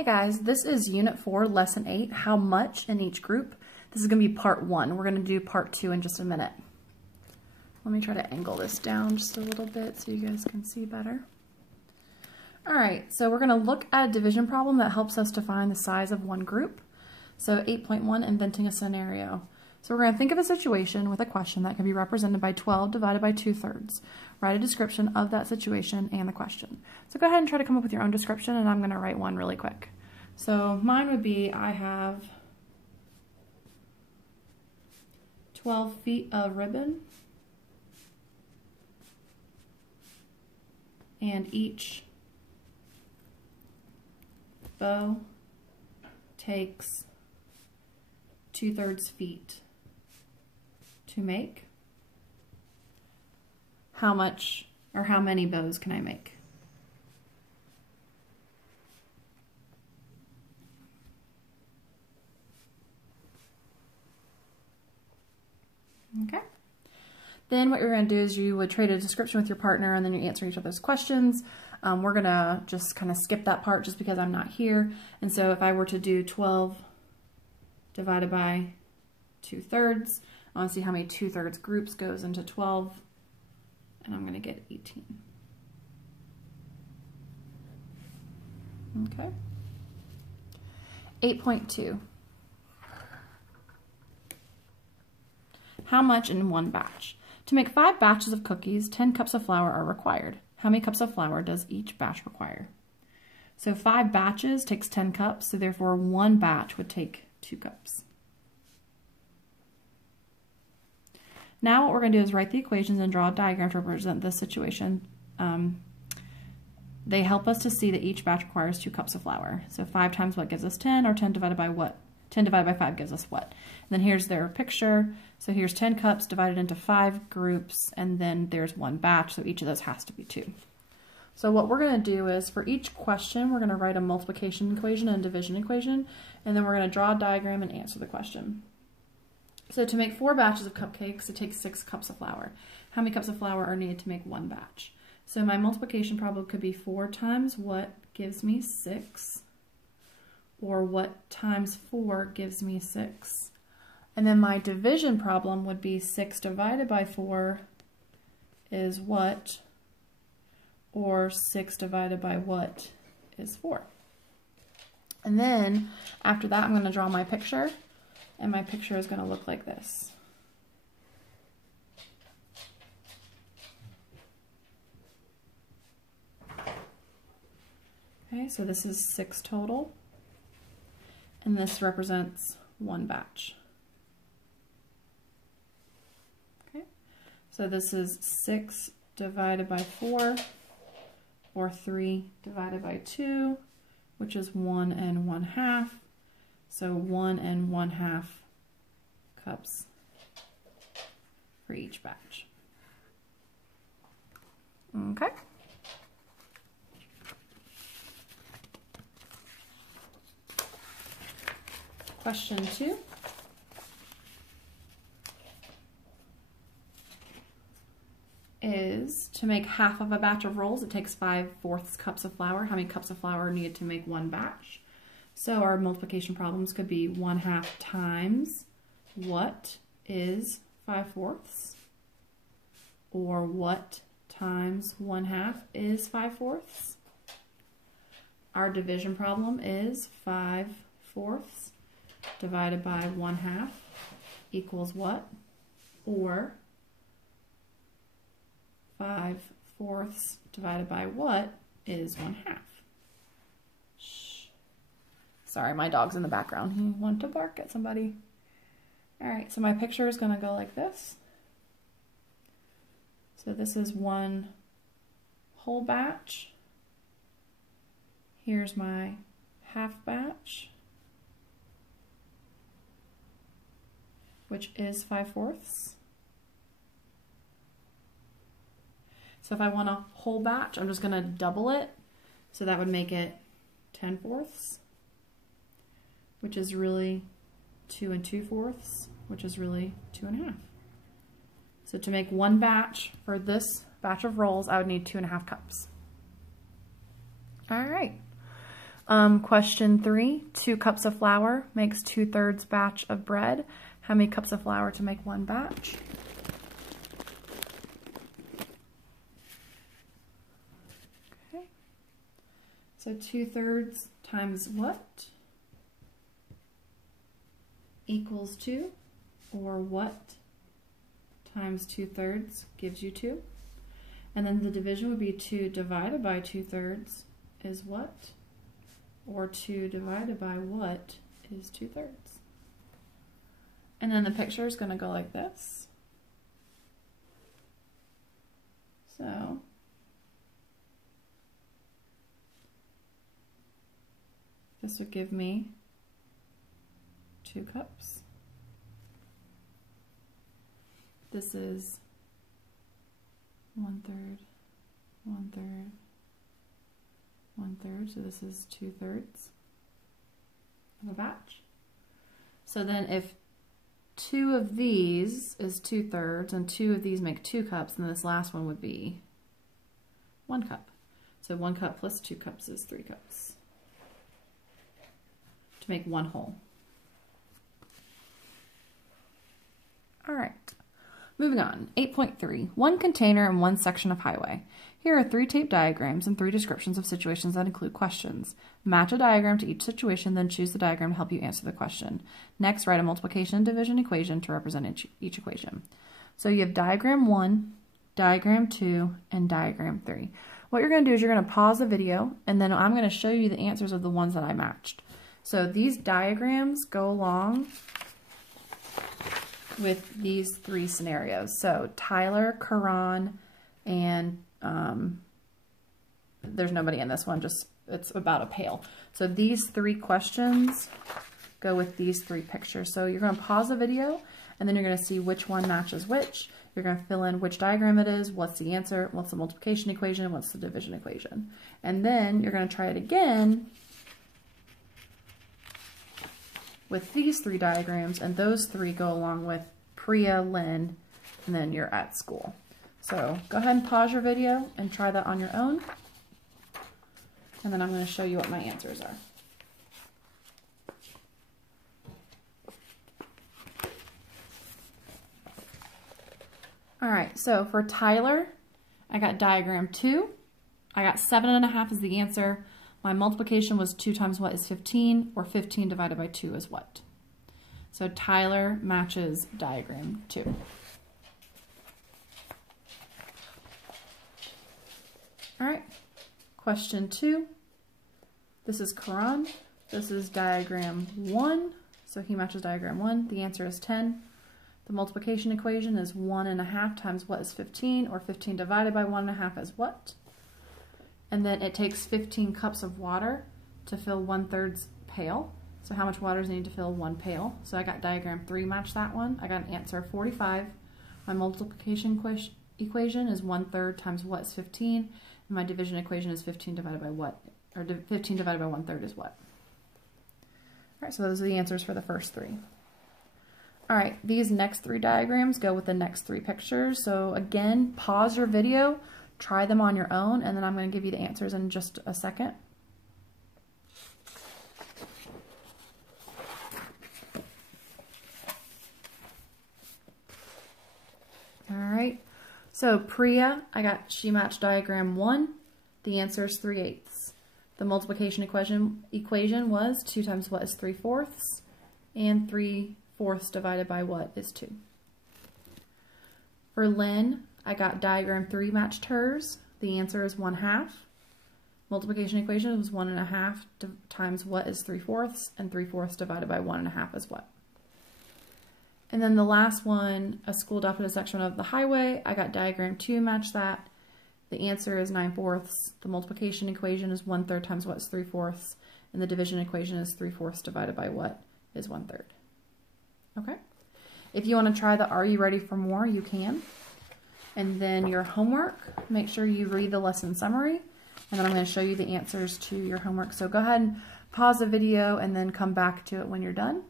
Hey guys, this is Unit 4, Lesson 8, How Much in Each Group. This is going to be Part 1. We're going to do Part 2 in just a minute. Let me try to angle this down just a little bit so you guys can see better. Alright, so we're going to look at a division problem that helps us to find the size of one group. So 8.1, Inventing a Scenario. So we're going to think of a situation with a question that can be represented by 12 divided by 2/3. Write a description of that situation and the question. So go ahead and try to come up with your own description, and I'm going to write one really quick. So mine would be, I have 12 feet of ribbon, and each bow takes 2/3 feet to make. How much or how many bows can I make? Okay. Then what you're going to do is you would trade a description with your partner, and then you answer each other's questions. We're going to just kind of skip that part just because I'm not here. And so if I were to do 12 divided by 2/3, I want to see how many 2/3 groups goes into 12, and I'm going to get 18. Okay. 8.2. How much in one batch? To make 5 batches of cookies, 10 cups of flour are required. How many cups of flour does each batch require? So 5 batches takes 10 cups, so therefore one batch would take 2 cups. Now what we're going to do is write the equations and draw a diagram to represent this situation. They help us to see that each batch requires 2 cups of flour. So 5 times what gives us 10, or 10 divided by what? 10 divided by 5 gives us what? And then here's their picture. So here's 10 cups divided into 5 groups, and then there's one batch, so each of those has to be 2. So what we're going to do is, for each question, we're going to write a multiplication equation and a division equation, and then we're going to draw a diagram and answer the question. So to make 4 batches of cupcakes, it takes 6 cups of flour. How many cups of flour are needed to make one batch? So my multiplication problem could be 4 times what gives me 6, or what times 4 gives me 6. And then my division problem would be 6 divided by 4 is what, or 6 divided by what is 4. And then after that, I'm going to draw my picture, and my picture is going to look like this. Okay, so this is 6 total, and this represents one batch. Okay, so this is 6 divided by 4, or 3 divided by 2, which is 1 1/2. So 1 1/2 cups for each batch. Okay. Question 2. Is to make half of a batch of rolls, it takes 5/4 cups of flour. How many cups of flour are needed to make one batch? So our multiplication problems could be 1/2 times what is 5/4, or what times 1/2 is 5/4. Our division problem is 5/4 divided by 1/2 equals what, or 5/4 divided by what is 1/2. Shh. Sorry, my dog's in the background. He wanted to bark at somebody. All right, so my picture is going to go like this. So this is one whole batch. Here's my half batch, which is 5/4. So if I want a whole batch, I'm just going to double it. So that would make it 10/4, which is really 2 2/4, which is really 2 1/2. So to make one batch for this batch of rolls, I would need 2 1/2 cups. All right. Question 3, 2 cups of flour makes 2/3 batch of bread. How many cups of flour to make one batch? Okay. So 2/3 times what equals 2, or what times 2/3 gives you 2? And then the division would be 2 divided by 2/3 is what? Or 2 divided by what is 2/3? And then the picture is going to go like this. So this would give me 2 cups. This is 1/3, 1/3, 1/3, so this is 2/3 of a batch. So then if 2 of these is 2/3 and 2 of these make 2 cups, then this last one would be 1 cup. So 1 cup plus 2 cups is 3 cups to make 1 whole. All right. Moving on, 8.3, 1 container and 1 section of highway. Here are 3 tape diagrams and 3 descriptions of situations that include questions. Match a diagram to each situation, then choose the diagram to help you answer the question. Next, write a multiplication and division equation to represent each equation. So you have diagram 1, diagram 2, and diagram 3. What you're going to do is you're going to pause the video, and then I'm going to show you the answers of the ones that I matched. So these diagrams go along with these 3 scenarios. So Tyler, Karan, and there's nobody in this one, just it's about a pail. So these 3 questions go with these 3 pictures. So you're going to pause the video, and then you're going to see which one matches which. You're going to fill in which diagram it is, what's the answer, what's the multiplication equation, and what's the division equation. And then you're going to try it again with these 3 diagrams, and those 3 go along with Priya, Lynn, and then you're at school. So go ahead and pause your video and try that on your own, and then I'm going to show you what my answers are. All right, so for Tyler, I got diagram 2. I got 7.5 as the answer. My multiplication was 2 times what is 15, or 15 divided by 2 is what? So Tyler matches diagram 2. All right, question 2. This is Karan. This is diagram 1. So he matches diagram 1. The answer is 10. The multiplication equation is 1.5 times what is 15, or 15 divided by 1.5 is what? And then it takes 15 cups of water to fill 1/3 pail. So how much water is needed to fill 1 pail? So I got diagram 3 match that one. I got an answer of 45. My multiplication equation is 1/3 times what is 15. And my division equation is 15 divided by what? Or 15 divided by 1/3 is what? All right, so those are the answers for the first 3. All right, these next 3 diagrams go with the next 3 pictures. So again, pause your video, try them on your own, and then I'm going to give you the answers in just a second. All right, so Priya, she matched diagram 1. The answer is 3/8. The multiplication equation was 2 times what is 3/4, and 3/4 divided by what is 2. For Lynn, I got diagram 3 matched hers. The answer is 1/2. Multiplication equation was 1.5 times what is 3/4, and 3/4 divided by 1.5 is what? And then the last one, a school adopted a section of the highway. I got diagram 2 match that. The answer is 9/4. The multiplication equation is 1/3 times what is 3/4, and the division equation is 3/4 divided by what is 1/3. Okay. If you want to try the Are You Ready for More, you can. And then your homework, make sure you read the lesson summary, and then I'm going to show you the answers to your homework. So go ahead and pause the video and then come back to it when you're done.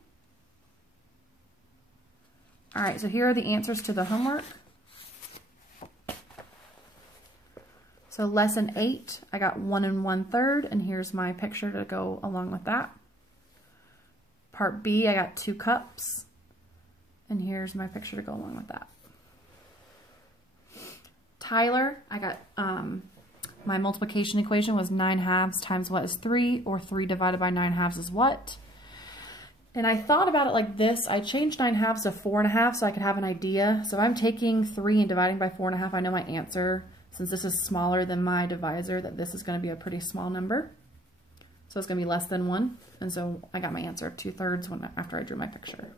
All right, so here are the answers to the homework. So So lesson 8, I got 1 1/3, and here's my picture to go along with that. Part B, I got 2 cups, and here's my picture to go along with that. Tyler, I got, my multiplication equation was 9/2 times what is 3, or 3 divided by 9/2 is what? And I thought about it like this. I changed 9/2 to 4.5 so I could have an idea. So if I'm taking 3 and dividing by 4.5, I know my answer. Since this is smaller than my divisor, that this is going to be a pretty small number. So it's going to be less than 1. And so I got my answer of 2/3 after I drew my picture.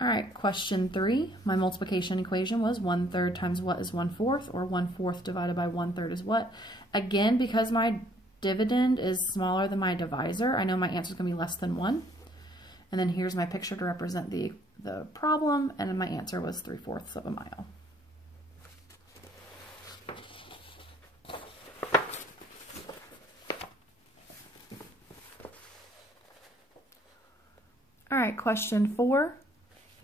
All right, question 3. My multiplication equation was 1/3 times what is 1/4, or 1/4 divided by 1/3 is what? Again, because my dividend is smaller than my divisor, I know my answer is going to be less than 1. And then here's my picture to represent the problem, and then my answer was 3/4 of a mile. All right, question 4.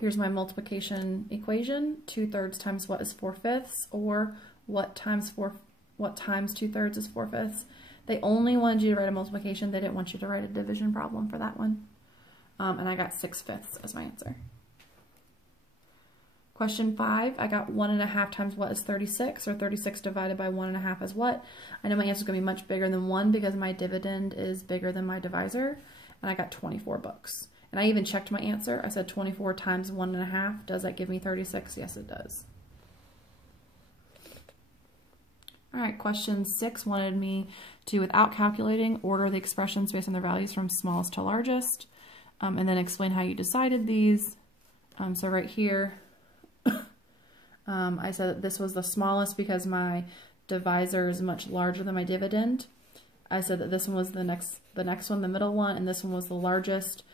Here's my multiplication equation. 2/3 times what is 4/5, or what times 2/3 is 4/5. They only wanted you to write a multiplication. They didn't want you to write a division problem for that one. And I got 6/5 as my answer. Question 5, I got 1.5 times what is 36, or 36 divided by 1.5 is what? I know my answer is going to be much bigger than 1 because my dividend is bigger than my divisor, and I got 24 bucks. And I even checked my answer. I said 24 times 1.5. Does that give me 36? Yes, it does. All right, question 6 wanted me to, without calculating, order the expressions based on their values from smallest to largest, and then explain how you decided these. So right here, I said that this was the smallest because my divisor is much larger than my dividend. I said that this one was the next one, the middle one, and this one was the largest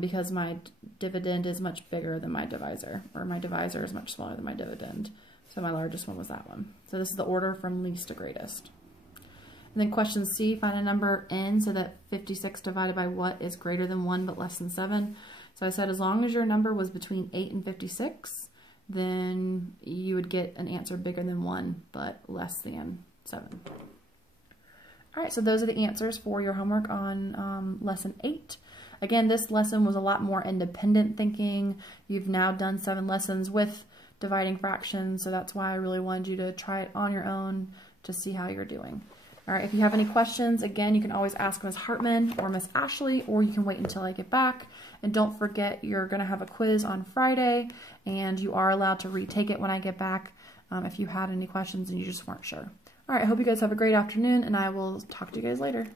because my dividend is much bigger than my divisor, or my divisor is much smaller than my dividend. So my largest one was that one. So this is the order from least to greatest. And then question C, find a number n so that 56 divided by what is greater than 1 but less than 7. So I said as long as your number was between 8 and 56, then you would get an answer bigger than 1 but less than 7. All right, so those are the answers for your homework on lesson 8. Again, this lesson was a lot more independent thinking. You've now done 7 lessons with dividing fractions, so that's why I really wanted you to try it on your own to see how you're doing. All right, if you have any questions, again, you can always ask Ms. Hartman or Ms. Ashley, or you can wait until I get back. And don't forget, you're going to have a quiz on Friday, and you are allowed to retake it when I get back if you had any questions and you just weren't sure. All right, I hope you guys have a great afternoon, and I will talk to you guys later.